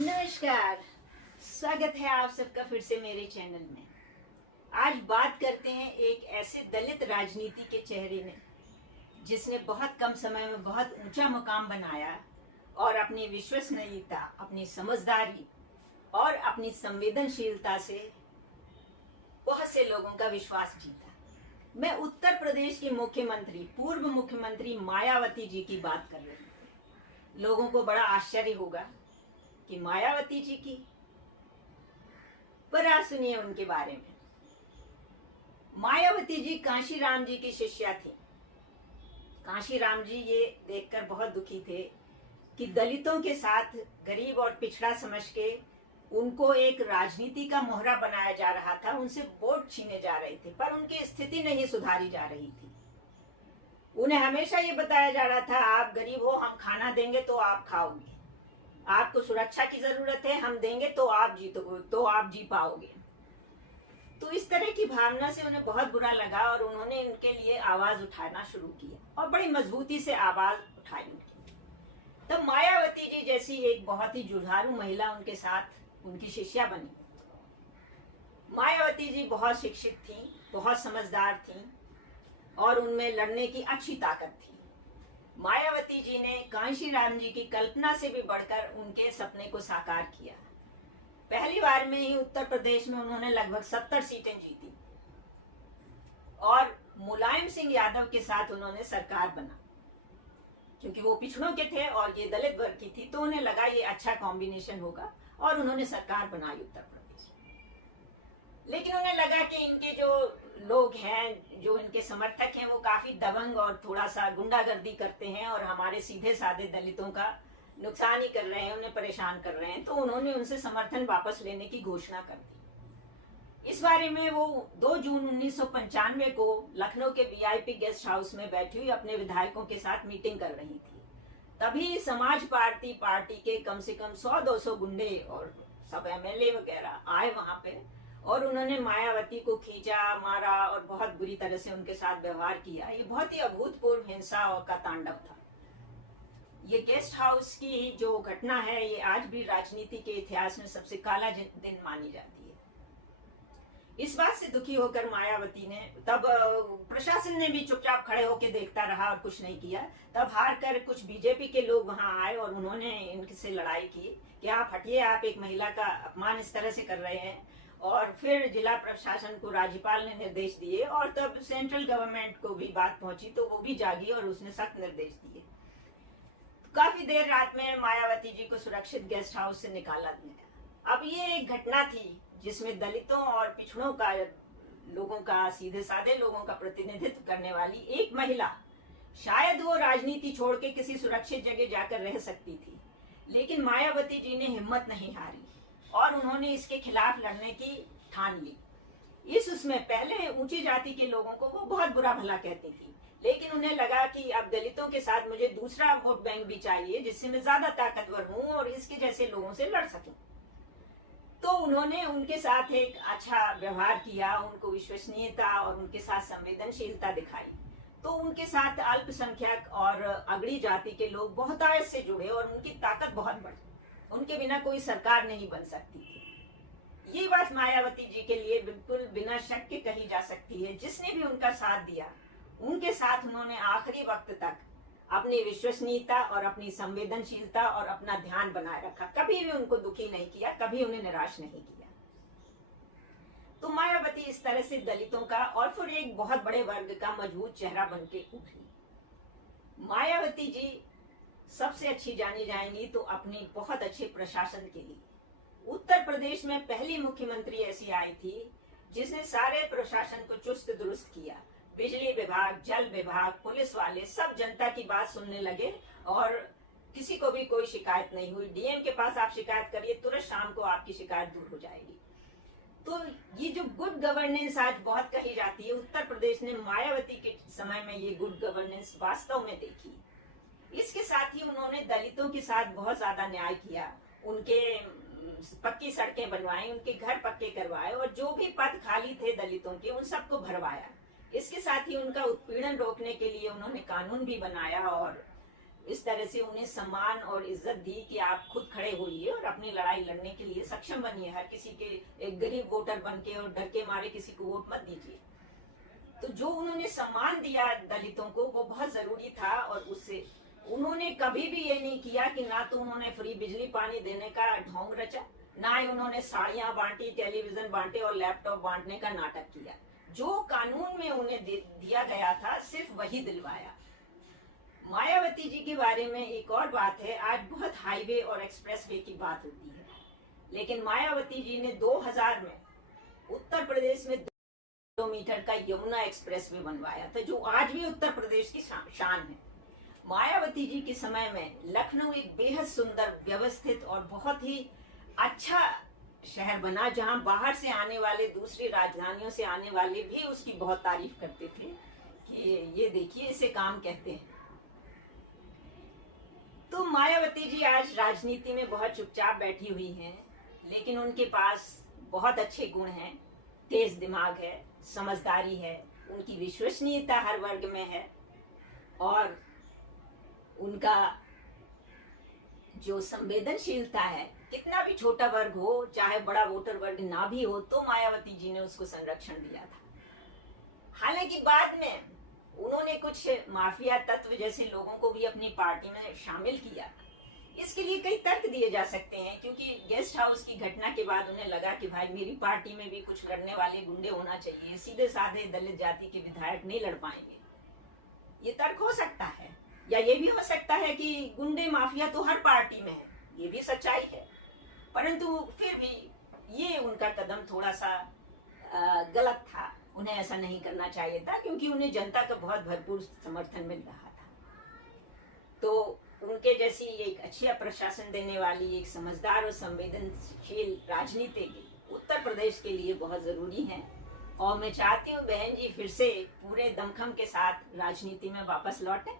नमस्कार, स्वागत है आप सबका फिर से मेरे चैनल में। आज बात करते हैं एक ऐसे दलित राजनीति के चेहरे ने जिसने बहुत कम समय में बहुत ऊंचा मुकाम बनाया और अपनी विश्वसनीयता, अपनी समझदारी और अपनी संवेदनशीलता से बहुत से लोगों का विश्वास जीता। मैं उत्तर प्रदेश की मुख्यमंत्री, पूर्व मुख्यमंत्री मायावती जी की बात कर रही हूँ। लोगों को बड़ा आश्चर्य होगा कि मायावती जी की, पर आप सुनिए उनके बारे में। मायावती जी कांशीराम जी की शिष्या थी। कांशीराम जी ये देखकर बहुत दुखी थे कि दलितों के साथ गरीब और पिछड़ा समझ के उनको एक राजनीति का मोहरा बनाया जा रहा था, उनसे वोट छीने जा रहे थे, पर उनकी स्थिति नहीं सुधारी जा रही थी। उन्हें हमेशा ये बताया जा रहा था, आप गरीब हो, हम खाना देंगे तो आप खाओगे, आपको सुरक्षा की जरूरत है, हम देंगे तो आप जीतोगे, तो आप जी पाओगे। तो इस तरह की भावना से उन्हें बहुत बुरा लगा और उन्होंने इनके लिए आवाज उठाना शुरू किया और बड़ी मजबूती से आवाज उठाई। तब मायावती जी जैसी एक बहुत ही जुझारू महिला उनके साथ उनकी शिष्या बनी। मायावती जी बहुत शिक्षित थी, बहुत समझदार थी और उनमें लड़ने की अच्छी ताकत थी। मायावती जी ने कांशीराम जी की कल्पना से भी बढ़कर उनके सपने को साकार किया। पहली बार में ही उत्तर प्रदेश में उन्होंने लगभग 70 सीटें जीती और मुलायम सिंह यादव के साथ उन्होंने सरकार बना। क्योंकि वो पिछड़ों के थे और ये दलित वर्ग की थी, तो उन्हें लगा ये अच्छा कॉम्बिनेशन होगा और उन्होंने सरकार बनाई उत्तर प्रदेश में। लेकिन उन्हें लगा कि इनके जो लोग हैं, जो इनके समर्थक हैं, वो काफी दबंग और थोड़ा सा गुंडागर्दी करते हैं और हमारे सीधे साधे दलितों का नुकसान ही कर रहे हैं, उन्हें परेशान कर रहे हैं। तो उन्होंने उनसे समर्थन वापस लेने की घोषणा कर दी। इस बारे में वो 2 जून 1995 को लखनऊ के वीआईपी गेस्ट हाउस में बैठी हुई अपने विधायकों के साथ मीटिंग कर रही थी। तभी समाज पार्टी के कम से कम 100-200 गुंडे और सब एमएलए वगैरह आए वहां पे और उन्होंने मायावती को खींचा, मारा और बहुत बुरी तरह से उनके साथ व्यवहार किया। ये बहुत ही अभूतपूर्व हिंसा का तांडव था। ये गेस्ट हाउस की जो घटना है, ये आज भी राजनीति के इतिहास में सबसे काला दिन मानी जाती है। इस बात से दुखी होकर मायावती ने, तब प्रशासन ने भी चुपचाप खड़े होकर देखता रहा और कुछ नहीं किया। तब हार कर कुछ बीजेपी के लोग वहां आए और उन्होंने इनसे लड़ाई की कि आप हटिए, आप एक महिला का अपमान इस तरह से कर रहे हैं। और फिर जिला प्रशासन को राज्यपाल ने निर्देश दिए और तब सेंट्रल गवर्नमेंट को भी बात पहुंची, तो वो भी जागी और उसने सख्त निर्देश दिए। काफी देर रात में मायावती जी को सुरक्षित गेस्ट हाउस से निकाला गया। अब ये एक घटना थी जिसमें दलितों और पिछड़ों का, लोगों का, सीधे साधे लोगों का प्रतिनिधित्व करने वाली एक महिला, शायद वो राजनीति छोड़ के किसी सुरक्षित जगह जाकर रह सकती थी, लेकिन मायावती जी ने हिम्मत नहीं हारी और उन्होंने इसके खिलाफ लड़ने की ठान ली। उसमें पहले ऊंची जाति के लोगों को वो बहुत बुरा भला कहती थी, लेकिन उन्हें लगा कि अब दलितों के साथ मुझे दूसरा वोट बैंक भी चाहिए जिससे मैं ज्यादा ताकतवर हूं और इसके जैसे लोगों से लड़ सकूं। तो उन्होंने उनके साथ एक अच्छा व्यवहार किया, उनको विश्वसनीयता और उनके साथ संवेदनशीलता दिखाई। तो उनके साथ अल्पसंख्यक और अगड़ी जाति के लोग बहुत आयत से जुड़े और उनकी ताकत बहुत बढ़ी। उनके बिना कोई सरकार नहीं बन सकती थी। ये बात मायावती जी के लिए बिल्कुल बिना शक के कही जा सकती है। जिसने भी उनका साथ दिया, उनके साथ उन्होंने आखिरी वक्त तक अपनी विश्वसनीयता और अपनी संवेदनशीलता और अपना ध्यान बनाए रखा। कभी भी उनको दुखी नहीं किया, कभी उन्हें निराश नहीं किया। तो मायावती इस तरह से दलितों का और फिर एक बहुत बड़े वर्ग का मजबूत चेहरा बन के उभरी। मायावती जी सबसे अच्छी जानी जाएंगी तो अपनी बहुत अच्छे प्रशासन के लिए। उत्तर प्रदेश में पहली मुख्यमंत्री ऐसी आई थी जिसने सारे प्रशासन को चुस्त दुरुस्त किया। बिजली विभाग, जल विभाग, पुलिस वाले सब जनता की बात सुनने लगे और किसी को भी कोई शिकायत नहीं हुई। डीएम के पास आप शिकायत करिए, तुरंत शाम को आपकी शिकायत दूर हो जाएगी। तो ये जो गुड गवर्नेंस आज बहुत कही जाती है, उत्तर प्रदेश ने मायावती के समय में ये गुड गवर्नेंस वास्तव में देखी। इसके साथ ही उन्होंने दलितों के साथ बहुत ज्यादा न्याय किया, उनके पक्की सड़कें बनवाई, उनके घर पक्के करवाए और जो भी पद खाली थे दलितों के उन सबको भरवाया। इसके साथ ही उनका उत्पीड़न रोकने के लिए उन्होंने कानून भी बनाया और इस तरह से उन्हें सम्मान और इज्जत दी कि आप खुद खड़े होइए और अपनी लड़ाई लड़ने के लिए सक्षम बनिए, हर किसी के एक गरीब वोटर बन के और डर के मारे किसी को वोट मत दीजिए। तो जो उन्होंने सम्मान दिया दलितों को वो बहुत जरूरी था। और उससे उन्होंने कभी भी ये नहीं किया कि ना तो उन्होंने फ्री बिजली पानी देने का ढोंग रचा, ना ही उन्होंने साड़ियां बांटी, टेलीविजन बांटे और लैपटॉप बांटने का नाटक किया। जो कानून में उन्हें दिया गया था सिर्फ वही दिलवाया। मायावती जी के बारे में एक और बात है, आज बहुत हाईवे और एक्सप्रेसवे की बात होती है, लेकिन मायावती जी ने 2000 में उत्तर प्रदेश में 2 किलोमीटर का यमुना एक्सप्रेसवे बनवाया था, जो आज भी उत्तर प्रदेश की शान है। मायावती जी के समय में लखनऊ एक बेहद सुंदर, व्यवस्थित और बहुत ही अच्छा शहर बना, जहां बाहर से आने वाले, दूसरी राजधानियों से आने वाले भी उसकी बहुत तारीफ करते थे कि ये देखिए इसे काम कहते हैं। तो मायावती जी आज राजनीति में बहुत चुपचाप बैठी हुई हैं, लेकिन उनके पास बहुत अच्छे गुण हैं, तेज दिमाग है, समझदारी है, उनकी विश्वसनीयता हर वर्ग में है, और उनका जो संवेदनशीलता है, कितना भी छोटा वर्ग हो, चाहे बड़ा वोटर वर्ग ना भी हो, तो मायावती जी ने उसको संरक्षण दिया था। हालांकि बाद में उन्होंने कुछ माफिया तत्व जैसे लोगों को भी अपनी पार्टी में शामिल किया। इसके लिए कई तर्क दिए जा सकते हैं, क्योंकि गेस्ट हाउस की घटना के बाद उन्हें लगा कि भाई मेरी पार्टी में भी कुछ लड़ने वाले गुंडे होना चाहिए, सीधे साधे दलित जाति के विधायक नहीं लड़ पाएंगे। ये तर्क हो सकता है, या ये भी हो सकता है कि गुंडे माफिया तो हर पार्टी में है, ये भी सच्चाई है। परंतु फिर भी ये उनका कदम थोड़ा सा गलत था, उन्हें ऐसा नहीं करना चाहिए था, क्योंकि उन्हें जनता का बहुत भरपूर समर्थन मिल रहा था। तो उनके जैसी एक अच्छा प्रशासन देने वाली, एक समझदार और संवेदनशील राजनीतिज्ञ उत्तर प्रदेश के लिए बहुत जरूरी है। और मैं चाहती हूँ बहन जी फिर से पूरे दमखम के साथ राजनीति में वापस लौटें।